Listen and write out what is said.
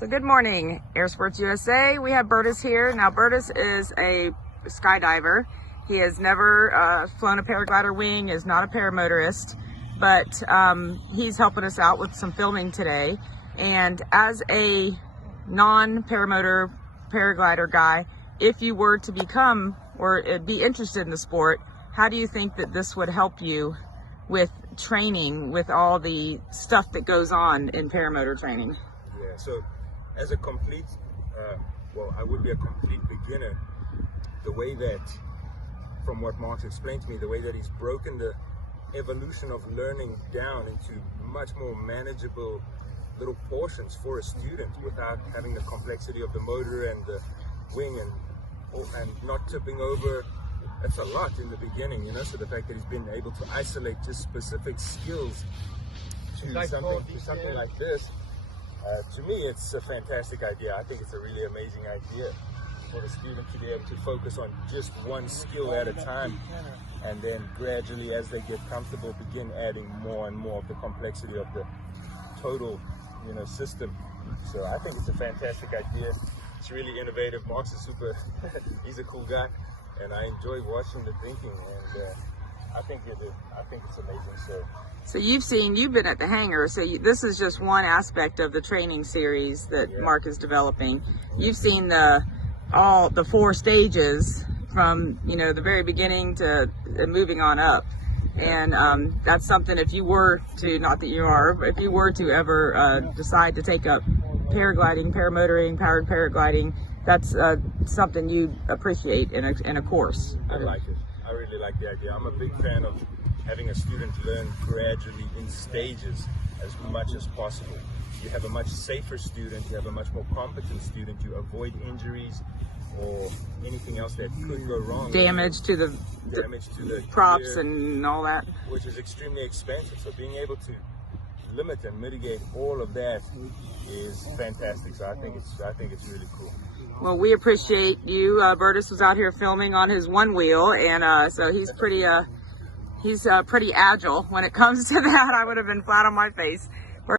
So good morning, Air Sports USA. We have Bertus here. Now Bertus is a skydiver. He has never flown a paraglider wing, is not a paramotorist, but he's helping us out with some filming today. And as a non-paramotor paraglider guy, if you were to become or be interested in the sport, how do you think that this would help you with training, with all the stuff that goes on in paramotor training? Yeah, so as a complete, I would be a complete beginner. The way that, from what Mark explained to me, the way that he's broken the evolution of learning down into much more manageable little portions for a student without having the complexity of the motor and the wing and not tipping over. That's a lot in the beginning, you know, so the fact that he's been able to isolate just specific skills to something like this, to me, it's a fantastic idea. I think it's a really amazing idea for the student to be able to focus on just one skill at a time, and then gradually, as they get comfortable, begin adding more and more of the complexity of the total, system. So I think it's a fantastic idea. It's really innovative. Mark's he's a cool guy, and I enjoy watching the thinking, and I think it's amazing. So you've been at the hangar, so this is just one aspect of the training series that Mark is developing. You've seen all the 4 stages from the very beginning to moving on up, and that's something, if you were to, not that you are, but if you were to ever decide to take up paragliding, paramotoring, powered paragliding, that's something you appreciate in a course. I like it. I really like the idea. I'm a big fan of having a student learn gradually in stages as much as possible. You have a much safer student, you have a much more competent student, you avoid injuries or anything else that could go wrong. Damage to the props gear, and all that. Which is extremely expensive. So being able to limit and mitigate all of that is fantastic. So I think it's really cool. Well, we appreciate you. Bertus was out here filming on his one wheel, and so he's pretty agile when it comes to that. I would have been flat on my face.